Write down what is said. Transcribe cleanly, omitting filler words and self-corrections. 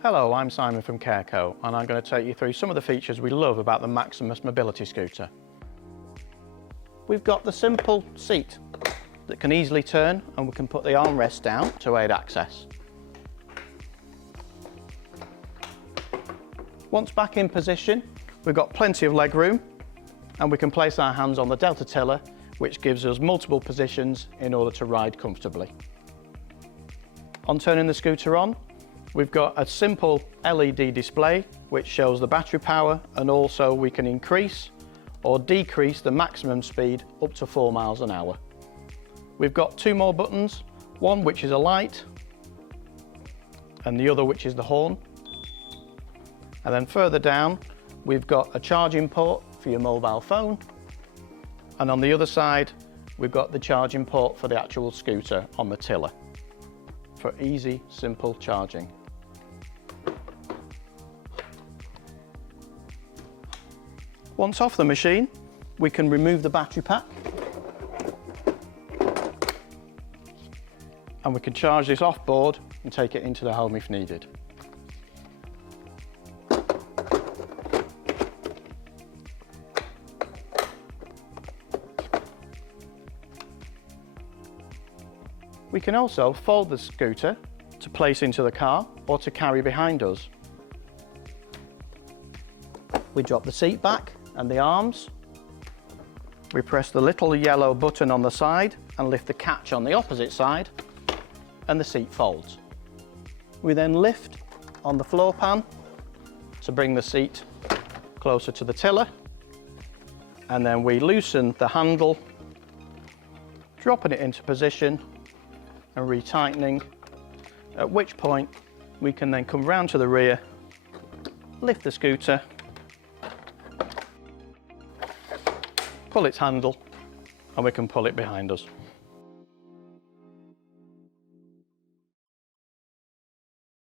Hello, I'm Simon from CareCo and I'm going to take you through some of the features we love about the Maximus Mobility Scooter. We've got the simple seat that can easily turn and we can put the armrest down to aid access. Once back in position, we've got plenty of leg room and we can place our hands on the Delta tiller, which gives us multiple positions in order to ride comfortably. On turning the scooter on, we've got a simple LED display which shows the battery power, and also we can increase or decrease the maximum speed up to 4 miles an hour. We've got two more buttons, one which is a light and the other which is the horn. And then further down we've got a charging port for your mobile phone, and on the other side we've got the charging port for the actual scooter on the tiller for easy, simple charging. Once off the machine, we can remove the battery pack and we can charge this off board and take it into the home if needed. We can also fold the scooter to place into the car or to carry behind us. We drop the seat back and the arms. We press the little yellow button on the side and lift the catch on the opposite side, and the seat folds. We then lift on the floor pan to bring the seat closer to the tiller, and then we loosen the handle, dropping it into position and retightening, at which point we can then come round to the rear, lift the scooter, pull its handle, and we can pull it behind us.